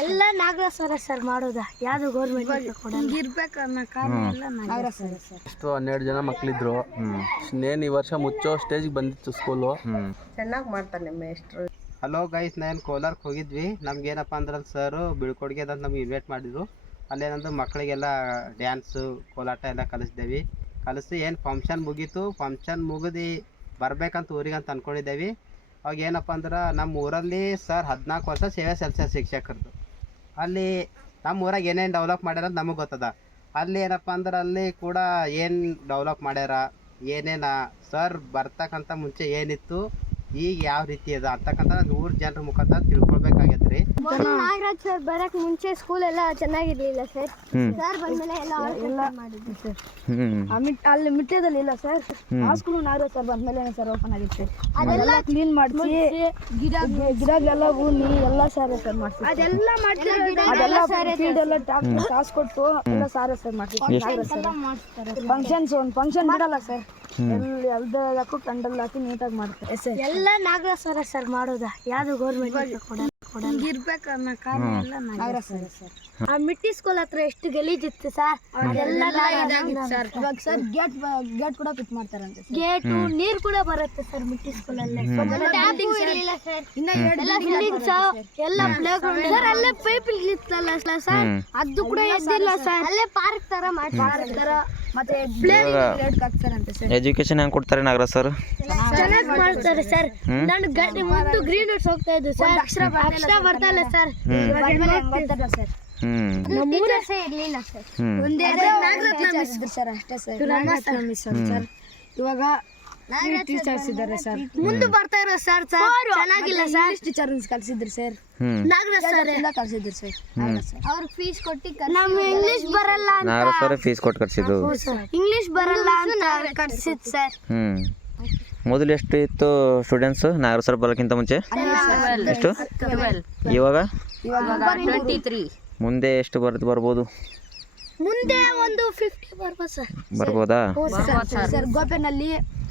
ಎಲ್ಲ ನಾಗರಾಜ್ ಸರ ಸರ್ ಮಾಡೋದ. ಯಾವ್ದು ಗೌರ್ಮೆಂಟ್ ಇರ್ಬೇಕು ಅನ್ನೋ ಕಾರಣ ಎಲ್ಲ ನಾಗರಾಜ್ ಸರ್ ಸರ್ ಎಷ್ಟು ಹನ್ನೆರಡು ಜನ ಮಕ್ಳಿದ್ರು. ಇನ್ನೇನು ಈ ವರ್ಷ ಮುಚ್ಚೋ ಸ್ಟೇಜ್ಗೆ ಬಂದಿತ್ತು ಸ್ಕೂಲು ಚೆನ್ನಾಗಿ ಮಾಡ್ತಾನೆ ಮೇಸ್ಟ್ರು ಹಲೋ ಗೈಸ್ ನಾನು ಕೋಲಾರಕ್ಕೆ ಹೋಗಿದ್ವಿ. ನಮ್ಗೆ ಏನಪ್ಪ ಅಂದ್ರೆ ಸರ್ ಬೀಳ್ಕೊಡುಗೆ ಅಂತ ನಮ್ಗೆ ಇನ್ವೈಟ್ ಮಾಡಿದ್ರು. ಅಲ್ಲೇನಂದ್ರೆ ಮಕ್ಕಳಿಗೆಲ್ಲ ಡ್ಯಾನ್ಸು ಕೋಲಾಟ ಎಲ್ಲ ಕಲಿಸಿದ್ದೇವೆ ಕಲಿಸಿ ಏನು ಫಂಕ್ಷನ್ ಮುಗೀತು. ಫಂಕ್ಷನ್ ಮುಗಿದು ಬರ್ಬೇಕಂತ ಊರಿಗೆ ಅಂತ ಅಂದ್ಕೊಂಡಿದ್ದೇವೆ ಅವಾಗ ಏನಪ್ಪ ಅಂದ್ರೆ ನಮ್ಮ ಊರಲ್ಲಿ ಸರ್ ಹದಿನಾಲ್ಕು ವರ್ಷ ಸೇವೆ ಸಲ್ಲಿಸ್ಯಾರ ಶಿಕ್ಷಕರದು. ಅಲ್ಲಿ ನಮ್ಮ ಊರಾಗ ಏನೇನು ಡೆವಲಪ್ ಮಾಡ್ಯಾರ ನಮಗೆ ಗೊತ್ತದ. ಅಲ್ಲಿ ಏನಪ್ಪ ಅಂದ್ರೆ ಅಲ್ಲಿ ಕೂಡ ಏನು ಡೆವಲಪ್ ಮಾಡ್ಯಾರ, ಏನೇನ, ಸರ್ ಬರ್ತಕ್ಕಂಥ ಮುಂಚೆ ಏನಿತ್ತು ಈಗ ಯಾವ ರೀತಿ ಅದ ಅಂತಕ್ಕಂಥ ನೂರು ಜನರ ಮುಖಾಂತರ ತಿಳ್ಕೊಳ್ಬೇಕಾಗೈತೆ ರೀ ನಾಗರಾಜ್ ಸರ್ ಬರಕ್ ಮುಂಚೆ ಸ್ಕೂಲ್ ಎಲ್ಲ ಚೆನ್ನಾಗಿರ್ಲಿಲ್ಲ ಸರ್ ಸರ್ ಬಂದ್ಮೇಲೆ ಎಲ್ಲ ಮಾಡಿದ್ವಿ ಸರ್ ಅಲ್ಲಿ ಮಿಟ್ಟದಲ್ಲಿ ಇಲ್ಲ ಸರ್ ಆ ಸ್ಕೂಲ್ ನಾಗರಾಜ್ ಸರ್ ಬಂದ್ಮೇಲೆ ಸರ್ ಓಪನ್ ಆಗಿತ್ತು. ಅದೆಲ್ಲ ಕ್ಲೀನ್ ಮಾಡಿಸಿ ಗಿಡ ಗಿಡಗಳೆಲ್ಲ ಹೂನಿ ಎಲ್ಲ ಸಾರ ಸರ್ ಮಾಡ್ತೀವಿ ಅದೆಲ್ಲ ಅದೆಲ್ಲ ಫೀಲ್ಡ್ ಎಲ್ಲ ಕಾಸು ಕೊಟ್ಟು ಎಲ್ಲ ಸಾರ ಸರ್ ಮಾಡ್ತೀವಿ ಫಂಕ್ಷನ್ಸ್ ಒಂದು ಫಂಕ್ಷನ್ ಮಾಡಲ್ಲ ಸರ್ ಎಲ್ಲಿ ಎಲ್ದಕ್ಕೂ ಕಂಡಲ್ ಹಾಕಿ ನೀಟಾಗಿ ಮಾಡ್ತಾರೆ. ಎಲ್ಲ ನಾಗರಾಜ್ ಸರ ಮಾಡೋದ. ಯಾವ್ದು ಗೌರ್ಮೆಂಟ್ ಇರ್ಬೇಕು ಅನ್ನೋ ಕಾರಣ ಎಲ್ಲ ನಾಗರಾಜ್ ಸರ್ ಆ ಮಿಟ್ಟಿ ಸ್ಕೂಲ್ ಹತ್ರ ಎಷ್ಟು ಗಲೀಜಿತ್ತು ಸರ್ ಅದೆಲ್ಲ ಸರ್ ಇವಾಗ ಸರ್ ಗೇಟ್ ಗೇಟ್ ಕೂಡ ಫಿಟ್ ಮಾಡ್ತಾರಂತೆ ಗೇಟ್ ನೀರ್ ಕೂಡ ಬರುತ್ತೆ ಸರ್ ಮಿಟ್ಟಿ ಸ್ಕೂಲ್ ಅಲ್ಲೇ. ಎಲ್ಲ ಪ್ಲೇ ಗ್ರೌಂಡ್ ಸರ್ ಅಲ್ಲೇ ಪೈಪ್ ಇತ್ತಲ್ಲ ಸರ್ ಅದು ಕೂಡ ಎದ್ದಿಲ್ಲ ಸರ್ ಅಲ್ಲೇ ಪಾರ್ಕ್ ತರ ಪಾರ್ಕ್ ತರ. ಮತ್ತೆ ಪ್ಲೇ ಹಾಕ್ತಾರಂತೆ ಸರ್ ಎಜುಕೇಶನ್ ಹೆಂಗ್ ಕೊಡ್ತಾರೆ ನಾಗರ ಸರ್ ಚೆನ್ನಾಗಿ ಮಾಡ್ತಾರೆ ಸರ್ ನಾನು ಗಂಟೆ ಮುಂದೆ ಗ್ರೀನ್ ಹೋಗ್ತಾ ಇದ್ದು ಸರ್ ಅಕ್ಷರ ಅಕ್ಷರ ಬರ್ತಾ ಇಲ್ಲ ಸರ್ ಸರ್ ಹ್ಞೂ ನಮ್ಮೂರ ಇರ್ಲಿಲ್ಲ ಸರ್. ಹ್ಞೂ ಒಂದೇ ಸರ್ ಅಷ್ಟೇ ಸರ್. ಸರ್. ಇವಾಗ ಟೀಚರ್ಸ್ ಇದ್ದಾರೆ ಸರ್ ಮುಂದೆ ಬರ್ತಾ ಇರೋ ಸರ್ ಸರ್. ಚೆನ್ನಾಗಿಲ್ಲ ಸರ್. ಟೀಚರ್ ಕಲ್ಸಿದ್ರು ಸರ್. ಹ್ಞೂ ನಾಗರಾಜ್ ಸರ್. ಎಲ್ಲ ಕಲ್ಸಿದ್ರು ಸರ್. ಅವ್ರಿಗೆ ಫೀಸ್ ಕೊಟ್ಟು ನಮ್ಗೆ ಇಂಗ್ಲಿಷ್ ಬರಲ್ಲ ನಾಗರಾಜ್ ಸರ್ ಫೀಸ್ ಕೊಟ್ಟು ಇಂಗ್ಲಿಷ್ ಬರಲ್ಲ ಅಂತ ಕಟ್ಸಿದ್ ಸರ್. ಮೊದಲು ಎಷ್ಟು ಇತ್ತು ಸ್ಟೂಡೆಂಟ್ಸ್ ನಾಗರಾಜ್ ಸರ್ ಬರೋಕ್ಕಿಂತ ಮುಂಚೆ? ಎಷ್ಟು? ಇವಾಗ? ಮುಂದೆ ಎಷ್ಟು ಬರ್ದು ಬರ್ಬೋದು? ಮುಂದೆ ಒಂದು ಫಿಫ್ಟಿ ಬರ್ಬೋದು ಸರ್ ಬರ್ಬೋದಾ? ಸರ್ ಗೋಪೆನಲ್ಲಿ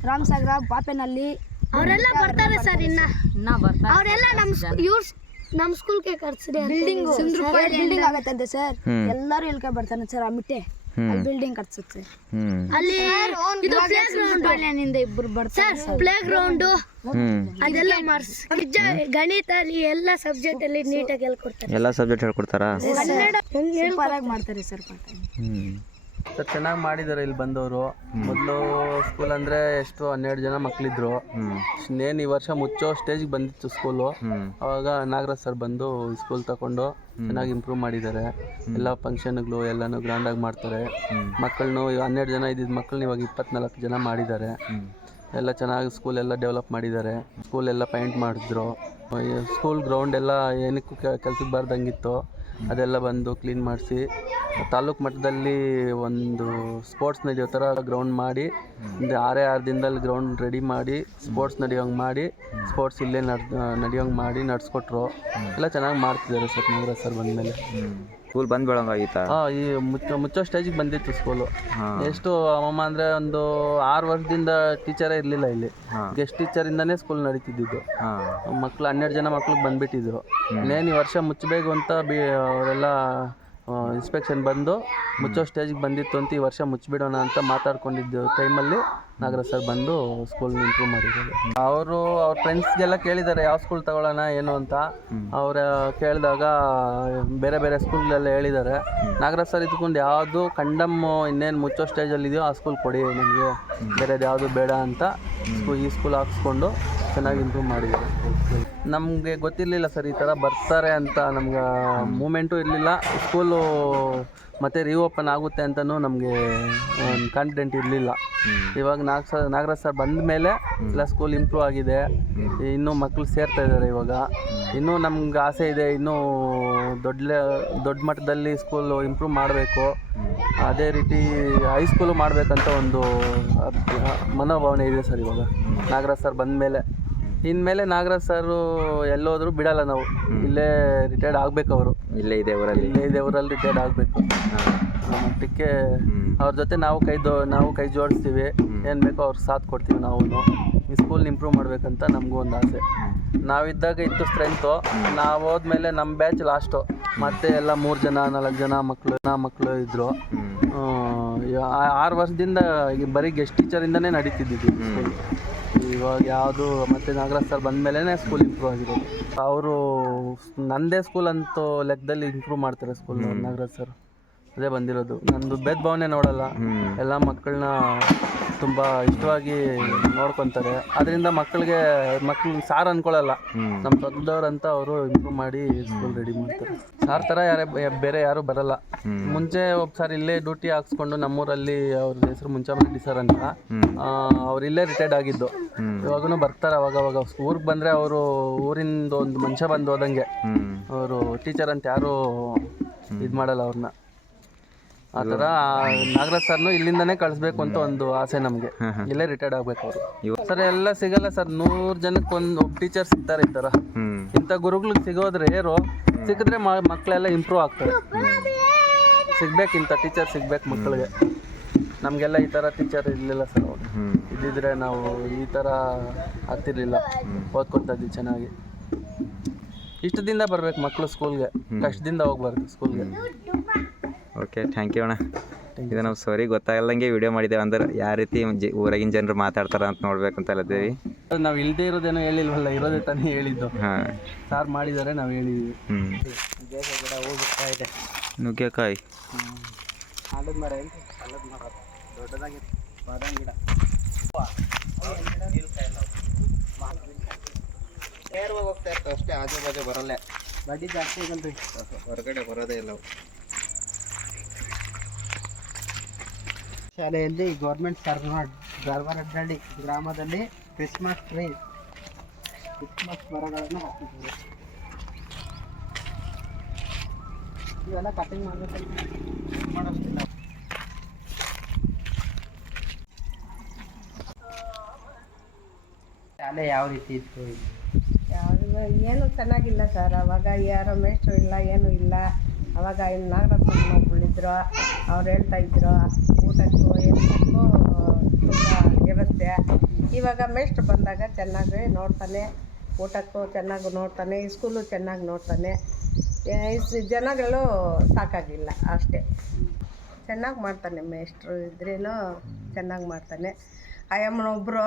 ರಾಮಸಾಗರ ಪಾಪೆನಲ್ಲಿ ಅವರೆಲ್ಲ ಬರ್ತಾರೆ ಸರ್ ಇನ್ನ? ಅವರೆಲ್ಲ ನಮ್ಮ ಇವ್ರ ನಮ್ಮ ಸ್ಕೂಲ್ಗೆ ಕರ್ಸಿದೆ ಬಿಲ್ಡಿಂಗ್ ಬಿಲ್ಡಿಂಗ್ ಆಗತ್ತಂತೆ ಸರ್. ಎಲ್ಲರೂ ಹೇಳ್ಕೊಂಡ್ ಬರ್ತಾನೆ ಸರ್ ಆ ಮಿಟ್ಟೆ ಬಿಲ್ಡಿಂಗ್ ಕಟ್ಸುತ್ತೆ. ಅಲ್ಲಿ ಇದು ಪ್ಲೇ ಗ್ರೌಂಡ್ ಇಬ್ರು ಬರ್ತಾರೆ. ಸರ್ ಪ್ಲೇ ಗ್ರೌಂಡ್ ಅದೆಲ್ಲ ಮಾಡ್ಸ್ ಗಣಿತ ಅಲ್ಲಿ ಎಲ್ಲ ಸಬ್ಜೆಕ್ಟ್ ಅಲ್ಲಿ ನೀಟಾಗಿ ಹೇಳ್ಕೊಡ್ತಾರೆ. ಎಲ್ಲ ಸಬ್ಜೆಕ್ಟ್ ಹೇಳ್ಕೊಡ್ತಾರಾ? ಕನ್ನಡ ಹೆಂಗ್ ಮಾಡ್ತಾರೆ ಸರ್ ಪಾಠ. ಸರ್ ಚೆನ್ನಾಗಿ ಮಾಡಿದ್ದಾರೆ ಇಲ್ಲಿ ಬಂದವರು. ಮೊದಲು ಸ್ಕೂಲ್ ಅಂದ್ರೆ ಎಷ್ಟು ಹನ್ನೆರಡು ಜನ ಮಕ್ಕಳಿದ್ರು ಇನ್ನೇನು ಈ ವರ್ಷ ಮುಚ್ಚೋ ಸ್ಟೇಜ್ಗೆ ಬಂದಿತ್ತು ಸ್ಕೂಲು ಅವಾಗ ನಾಗರಾಜ್ ಸರ್ ಬಂದು ಸ್ಕೂಲ್ ತಗೊಂಡು ಚೆನ್ನಾಗಿ ಇಂಪ್ರೂವ್ ಮಾಡಿದ್ದಾರೆ ಎಲ್ಲ ಫಂಕ್ಷನ್ಗಳು ಎಲ್ಲನೂ ಗ್ರ್ಯಾಂಡಾಗಿ ಮಾಡ್ತಾರೆ. ಮಕ್ಕಳನ್ನು ಹನ್ನೆರಡು ಜನ ಇದ್ದಿದ್ದ ಮಕ್ಕಳನ್ನ ಇವಾಗ ಇಪ್ಪತ್ನಾಲ್ಕು ಜನ ಮಾಡಿದ್ದಾರೆ ಎಲ್ಲ ಚೆನ್ನಾಗಿ ಸ್ಕೂಲ್ ಎಲ್ಲ ಡೆವಲಪ್ ಮಾಡಿದ್ದಾರೆ ಸ್ಕೂಲ್ ಎಲ್ಲ ಪೇಂಟ್ ಮಾಡಿದ್ರು. ಸ್ಕೂಲ್ ಗ್ರೌಂಡ್ ಎಲ್ಲ ಏನಕ್ಕೂ ಕೆಲಸಕ್ಕೆ ಬಾರ್ದಂಗಿತ್ತು. ಅದೆಲ್ಲ ಬಂದು ಕ್ಲೀನ್ ಮಾಡಿಸಿ. ತಾಲೂಕು ಮಟ್ಟದಲ್ಲಿ ಒಂದು ಸ್ಪೋರ್ಟ್ಸ್ ನಡೆಯೋ ಥರ ಗ್ರೌಂಡ್ ಮಾಡಿ ಒಂದು ಆರೇ ಆರು ದಿನದಲ್ಲಿ ಗ್ರೌಂಡ್ ರೆಡಿ ಮಾಡಿ ಸ್ಪೋರ್ಟ್ಸ್ ನಡೆಯೋಂಗೆ ಮಾಡಿ ಸ್ಪೋರ್ಟ್ಸ್ ಇಲ್ಲೇ ನಡ್ ನಡೆಯೋಂಗೆ ಮಾಡಿ ನಡೆಸ್ಕೊಟ್ರು. ಎಲ್ಲ ಚೆನ್ನಾಗಿ ಮಾಡ್ತಿದ್ದಾರೆ ಸರ್ ನಾಗರಾಜ್ ಸರ್ ಬಂದಮೇಲೆ. ಸ್ಕೂಲ್ ಬಂದ್ ಬೆಳಂಗಾಗಿತ್ತ ಹಾಂ ಈ ಮುಚ್ಚ ಮುಚ್ಚೋ ಸ್ಟೇಜಿಗೆ ಬಂದಿತ್ತು ಸ್ಕೂಲು ಎಷ್ಟು ಅಮ್ಮಮ್ಮ ಅಂದರೆ ಒಂದು ಆರು ವರ್ಷದಿಂದ ಟೀಚರೇ ಇರಲಿಲ್ಲ ಇಲ್ಲಿ. ಗೆಸ್ಟ್ ಟೀಚರಿಂದನೇ ಸ್ಕೂಲ್ ನಡೀತಿದ್ದಿದ್ದು. ಮಕ್ಳು ಮಕ್ಕಳು ಹನ್ನೆರಡು ಜನ ಮಕ್ಳಿಗೆ ಬಂದ್ಬಿಟ್ಟಿದ್ರು. ಇನ್ನೇನು ಈ ವರ್ಷ ಮುಚ್ಚಬೇಕು ಅಂತ ಬಿ ಅವರೆಲ್ಲ ಇನ್ಸ್ಪೆಕ್ಷನ್ ಬಂದು ಮುಚ್ಚೋ ಸ್ಟೇಜಿಗೆ ಬಂದಿತ್ತು ಅಂತ ಈ ವರ್ಷ ಮುಚ್ಚಿಬಿಡೋಣ ಅಂತ ಮಾತಾಡ್ಕೊಂಡಿದ್ದು ಟೈಮಲ್ಲಿ ನಾಗರಾಜ್ ಸರ್ ಬಂದು ಸ್ಕೂಲ್ನ ಇಂಪ್ರೂವ್ ಮಾಡಿದ್ದಾರೆ. ಅವರು ಅವ್ರ ಫ್ರೆಂಡ್ಸ್ಗೆಲ್ಲ ಕೇಳಿದ್ದಾರೆ, ಯಾವ ಸ್ಕೂಲ್ ತಗೊಳ್ಳೋಣ, ಏನು ಅಂತ? ಅವ್ರ ಕೇಳಿದಾಗ ಬೇರೆ ಬೇರೆ ಸ್ಕೂಲ್ಗಳೆಲ್ಲ ಹೇಳಿದ್ದಾರೆ. ನಾಗರಾಜ್ ಸರ್ ಇದ್ಕೊಂಡು ಯಾವುದು ಕಂಡಮ್ಮು ಇನ್ನೇನು ಮುಚ್ಚೋ ಸ್ಟೇಜಲ್ಲಿ ಇದೆಯೋ ಆ ಸ್ಕೂಲ್ ಕೊಡಿ ನಿಮಗೆ. ಬೇರೆದು ಯಾವುದು ಬೇಡ ಅಂತ ಸ್ಕೂಲ್ ಈ ಸ್ಕೂಲ್ ಹಾಕ್ಸ್ಕೊಂಡು ಚೆನ್ನಾಗಿ ಇಂಪ್ರೂವ್ ಮಾಡಿದ್ದಾರೆ. ನಮಗೆ ಗೊತ್ತಿರಲಿಲ್ಲ ಸರ್ ಈ ಥರ ಬರ್ತಾರೆ ಅಂತ. ನಮ್ಗೆ ಮೂಮೆಂಟು ಇರಲಿಲ್ಲ. ಸ್ಕೂಲು ಮತ್ತೆ ರೀಓಪನ್ ಆಗುತ್ತೆ ಅಂತಲೂ ನಮಗೆ ಕಾನ್ಫಿಡೆಂಟ್ ಇರಲಿಲ್ಲ. ಇವಾಗ ನಾಗ ಸರ್ ನಾಗರಾಜ್ ಸರ್ ಬಂದ ಮೇಲೆ ಎಲ್ಲ ಸ್ಕೂಲ್ ಇಂಪ್ರೂವ್ ಆಗಿದೆ. ಇನ್ನೂ ಮಕ್ಕಳು ಸೇರ್ತಾ ಇದ್ದಾರೆ ಇವಾಗ. ಇನ್ನೂ ನಮ್ಗೆ ಆಸೆ ಇದೆ ಇನ್ನೂ ದೊಡ್ಡ ದೊಡ್ಡ ಮಟ್ಟದಲ್ಲಿ ಸ್ಕೂಲು ಇಂಪ್ರೂವ್ ಮಾಡಬೇಕು. ಅದೇ ರೀತಿ ಹೈಸ್ಕೂಲು ಮಾಡಬೇಕಂತ ಒಂದು ಮನೋಭಾವನೆ ಇದೆ ಸರ್ ಇವಾಗ. ನಾಗರಾಜ್ ಸರ್ ಬಂದ ಮೇಲೆ. ಇನ್ಮೇಲೆ ನಾಗರಾಜ್ ಸರ್ ಎಲ್ಲೋದ್ರು ಬಿಡಲ್ಲ ನಾವು. ಇಲ್ಲೇ ರಿಟೈರ್ಡ್ ಆಗ್ಬೇಕು ಅವರು. ಇಲ್ಲೇ ಇದೆ ಊರಲ್ಲಿ. ಇಲ್ಲೇ ಇದೆ ಊರಲ್ಲಿ ರಿಟೈರ್ಡ್ ಆಗಬೇಕು. ಮಟ್ಟಕ್ಕೆ ಅವ್ರ ಜೊತೆ ನಾವು ಕೈ ದೋ ನಾವು ಕೈ ಜೋಡಿಸ್ತೀವಿ. ಏನು ಬೇಕೋ ಅವ್ರಿಗೆ ಸಾಥ್ ಕೊಡ್ತೀವಿ ನಾವು. ಈ ಸ್ಕೂಲ್ ಇಂಪ್ರೂವ್ ಮಾಡ್ಬೇಕಂತ ನಮಗೂ ಒಂದು ಆಸೆ. ನಾವಿದ್ದಾಗ ಇತ್ತು ಸ್ಟ್ರೆಂತು ನಾವು ಹೋದ್ಮೇಲೆ ನಮ್ಮ ಬ್ಯಾಚ್ ಲಾಸ್ಟು ಮತ್ತೆ ಎಲ್ಲ ಮೂರು ಜನ ನಾಲ್ಕು ಜನ ಮಕ್ಕಳು ಜನ ಮಕ್ಕಳು ಇದ್ದರು ಆರು ವರ್ಷದಿಂದ ಬರೀ ಗೆಸ್ಟ್ ಟೀಚರಿಂದನೇ ನಡೀತಿದ್ದಿದ್ದು ಸ್ಕೂಲ್ ಇವಾಗ ಯಾವುದು ಮತ್ತೆ ನಾಗರಾಜ್ ಸರ್ ಬಂದಮೇಲೆ ಸ್ಕೂಲ್ ಇಂಪ್ರೂವ್ ಆಗಿರೋದು ಅವರು ನಂದೇ ಸ್ಕೂಲ್ ಅಂತೂ ಲೆಕ್ಕದಲ್ಲಿ ಇಂಪ್ರೂವ್ ಮಾಡ್ತಾರೆ ಸ್ಕೂಲ್ ನಾಗರಾಜ್ ಸರ್ ಅದೇ ಬಂದಿರೋದು. ನಂದು ಭೇದ ಭಾವನೆ ನೋಡಲ್ಲ. ಎಲ್ಲ ಮಕ್ಕಳನ್ನ ತುಂಬ ಇಷ್ಟವಾಗಿ ನೋಡ್ಕೊತಾರೆ. ಅದರಿಂದ ಮಕ್ಕಳಿಗೆ ಮಕ್ಳಿಗೆ ಸಾರ್ ಅನ್ಕೊಳ್ಳಲ್ಲ ನಮ್ಮ ದೊಡ್ಡವರಂತ ಅವರು ಇಂಪ್ರೂವ್ ಮಾಡಿ ಸ್ಕೂಲ್ ರೆಡಿ ಮಾಡ್ತಾರೆ. ಸಾರ್ ಥರ ಯಾರೇ ಬೇರೆ ಯಾರು ಬರಲ್ಲ. ಮುಂಚೆ ಒಬ್ಬ ಸಾರ್ ಇಲ್ಲೇ ಡ್ಯೂಟಿ ಹಾಕ್ಸ್ಕೊಂಡು ನಮ್ಮೂರಲ್ಲಿ ಅವ್ರ ಹೆಸರು ಮುಂಚೆ ರೆಡ್ಡಿ ಸರ್ ಅಂತ. ಅವ್ರು ಇಲ್ಲೇ ರಿಟೈರ್ಡ್ ಆಗಿದ್ದು. ಇವಾಗೂ ಬರ್ತಾರೆ ಅವಾಗ ಅವಾಗ. ಊರಿಗೆ ಬಂದರೆ ಅವರು ಊರಿಂದ ಒಂದು ಮನುಷ್ಯ ಬಂದು ಹೋದಂಗೆ. ಅವರು ಟೀಚರ್ ಅಂತ ಯಾರು ಇದು ಮಾಡಲ್ಲ ಅವ್ರನ್ನ ಆ ಥರ ನಾಗರಾಜ್ ಸರ್ನು ಇಲ್ಲಿಂದನೇ ಕಳಿಸ್ಬೇಕು ಅಂತ ಒಂದು ಆಸೆ ನಮಗೆ. ಇಲ್ಲೇ ರಿಟೈರ್ಡ್ ಆಗ್ಬೇಕು ಅವರು. ಸರ್ ಎಲ್ಲ ಸಿಗಲ್ಲ ಸರ್. ನೂರು ಜನಕ್ಕೆ ಒಂದು ಒಬ್ಬ ಟೀಚರ್ ಸಿಗ್ತಾರೆ ಈ ಥರ. ಇಂಥ ಗುರುಗಳು ಸಿಗೋದ್ರೆ ಏರು ಸಿಕ್ಕಿದ್ರೆ ಮಕ್ಕಳೆಲ್ಲ ಇಂಪ್ರೂವ್ ಆಗ್ತಾರೆ. ಸಿಗ್ಬೇಕು ಇಂಥ ಟೀಚರ್ ಸಿಗ್ಬೇಕು ಮಕ್ಕಳಿಗೆ ನಮಗೆಲ್ಲ ಈ ಥರ ಟೀಚರ್ ಇರಲಿಲ್ಲ ಸರ್ ಇದ್ದಿದ್ರೆ ನಾವು ಈ ಥರ ಆಗ್ತಿರ್ಲಿಲ್ಲ. ಓದ್ಕೊತಾ ಇದ್ವಿ ಚೆನ್ನಾಗಿ. ಇಷ್ಟದಿಂದ ಬರ್ಬೇಕು ಮಕ್ಕಳು ಸ್ಕೂಲ್ಗೆ ಕಷ್ಟದಿಂದ ಹೋಗ್ಬಾರ್ದು ಸ್ಕೂಲ್ಗೆ ಓಕೆ ಥ್ಯಾಂಕ್ ಯು ಅಣ್ಣ. ಇದು ನಾವು ಸರಿ ಗೊತ್ತಾಗಲ್ಲಂಗೆ ವಿಡಿಯೋ ಮಾಡಿದ್ದೇವೆ. ಅಂದ್ರೆ ಯಾವ ರೀತಿ ಜಿ ಊರಾಗಿನ ಜನರು ಮಾತಾಡ್ತಾರ ಅಂತ ನೋಡ್ಬೇಕು ಅಂತ ಹೇಳಿದ್ದೀವಿ. ನಾವು ಇಲ್ಲದೆ ಇರೋದೇನೋ ಹೇಳಿಲ್ವಲ್ಲ ಇರೋದೇ ತಾನೇ ಹೇಳಿದ್ದು. ಹಾಂ. ಸಾರ್ ಮಾಡಿದ್ದಾರೆ ನಾವು ಹೇಳಿದ್ವಿ. ಹ್ಞೂ ಗಿಡ ಹೋಗ್ತಾ ಇದೆ ನುಗ್ಗೆಕಾಯಿ. ಮರ ದೊಡ್ಡದಾಗಿ ಬಾದಾಮ್ ಗಿಡ ಹೋಗ್ತಾ ಇರ್ತಾವೆ ಅಷ್ಟೇ ಆಜು ಬಾಜು ಬರಲ್ಲ. ಬಡ್ಡಿ ಜಾಸ್ತಿ ಆಗಲ್ರಿ. ಹೊರಗಡೆ ಬರೋದೇ ಇಲ್ಲ ಶಾಲೆಯಲ್ಲಿ ಗೌರ್ಮೆಂಟ್ ಸರ್ವರ್ ಗರ್ವರಡ್ಡಳ್ಳಿ ಗ್ರಾಮದಲ್ಲಿ ಕ್ರಿಸ್ಮಸ್ ಟ್ರೀ, ಕ್ರಿಸ್ಮಸ್ ಮರಗಳನ್ನು ಹಾಕಿದ್ದೀವಿ ಇವೆಲ್ಲ ಕಟಿಂಗ್ ಮಾಡಬೇಕು. ಮಾಡೋಷ್ಟಿಲ್ಲ. ಶಾಲೆ ಯಾವ ರೀತಿ ಇತ್ತು? ಯಾವುದು, ಏನು ಚೆನ್ನಾಗಿಲ್ಲ ಸರ್. ಅವಾಗ ಯಾರೋ ಮೇಷ್ಟ್ರು ಇಲ್ಲ, ಏನೂ ಇಲ್ಲ. ಅವಾಗ ಇಲ್ಲಿ ನಾಗರತ್ನ ಒಬ್ಬಳಿದ್ರು ಅವ್ರು ಹೇಳ್ತಾ ಇದ್ರು, ಊಟಕ್ಕೂ ಎಲ್ಲಕ್ಕೂ ತುಂಬ ವ್ಯವಸ್ಥೆ. ಇವಾಗ ಮೇಷ್ಟ್ರು ಬಂದಾಗ ಚೆನ್ನಾಗಿ ನೋಡ್ತಾನೆ, ಊಟಕ್ಕೂ ಚೆನ್ನಾಗಿ ನೋಡ್ತಾನೆ ಸ್ಕೂಲು ಚೆನ್ನಾಗಿ ನೋಡ್ತಾನೆ. ಜನಗಳು ಸಾಕಾಗಿಲ್ಲ ಅಷ್ಟೇ. ಚೆನ್ನಾಗಿ ಮಾಡ್ತಾನೆ ಮೇಷ್ಟ್ರು ಇದ್ರೇನು ಚೆನ್ನಾಗಿ ಮಾಡ್ತಾನೆ. ಆಯಮ್ಮನೊಬ್ಬರು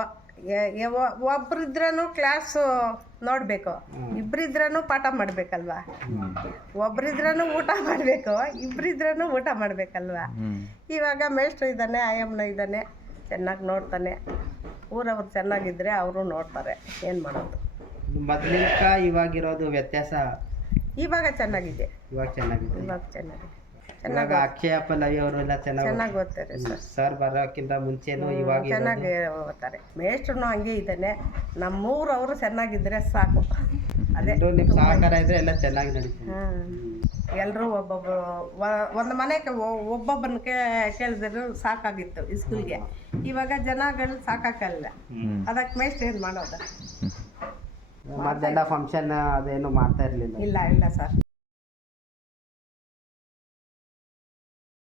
ಒಬ್ರಿದ್ರೂ ಕ್ಲಾಸು ನೋಡಬೇಕು. ಇಬ್ಬರಿದ್ರೂ ಪಾಠ ಮಾಡಬೇಕಲ್ವಾ? ಒಬ್ರಿದ್ರೂ ಊಟ ಮಾಡಬೇಕು ಇಬ್ಬರಿದ್ರೂ ಊಟ ಮಾಡಬೇಕಲ್ವಾ? ಇವಾಗ ಮೇಷ್ಟ್ರು ಇದ್ದಾನೆ ಆಯಮ್ಮನ ಇದ್ದಾನೆ ಚೆನ್ನಾಗಿ ನೋಡ್ತಾನೆ. ಊರವ್ರು ಚೆನ್ನಾಗಿದ್ದರೆ ಅವರು ನೋಡ್ತಾರೆ ಏನು ಮಾಡೋದು? ಇವಾಗಿರೋದು ವ್ಯತ್ಯಾಸ? ಇವಾಗ ಚೆನ್ನಾಗಿದೆ. ಇವಾಗ ಚೆನ್ನಾಗಿದೆ. ಇವಾಗ ಚೆನ್ನಾಗಿದೆ. ಇವಾಗ ಅಕ್ಷಯ ಪಲ್ಲವಿ ಅವರು ಎಲ್ಲ ಚೆನ್ನಾಗಿ ಚೆನ್ನಾಗಿ ಓದ್ತಾರೆ. ಸರ್. ಸರ್ ಬರೋಕ್ಕಿಂತ ಮುಂಚೆನೂ ಇವಾಗ ಚೆನ್ನಾಗಿ ಓದ್ತಾರೆ. ಮೇಷ್ಟ್ರು ಹಂಗೆ ಇದ್ದಾನೆ. ನಮ್ಮೂರವರು ಚೆನ್ನಾಗಿದ್ರೆ ಸಾಕು. ಅದೇ ನಿಮ್ಮ ನಿಮ್ ಸಹಕಾರ ಇದ್ರೆ ಎಲ್ಲ ಚೆನ್ನಾಗಿ ನಡೀತದೆ. ಎಲ್ಲರೂ ಒಬ್ಬೊಬ್ಬರು ಒಂದು ಮನೆ ಒಬ್ಬೊಬ್ಬನ ಕೇಳಿದ್ರು ಸಾಕಾಗಿತ್ತು ಸ್ಕೂಲ್ಗೆ ಇವಾಗ ಜನಗಳು ಸಾಕಾಗಲ್ಲ. ಅದಕ್ಕೆ ಮೇಷ್ಟ್ರು ಏನು ಮಾಡೋದು? ಮತ್ತೆಲ್ಲ ಫಂಕ್ಷನ್ ಅದೇನು ಮಾಡ್ತಾ ಇರ್ಲಿಲ್ಲ. ಇಲ್ಲ ಇಲ್ಲ ಸರ್.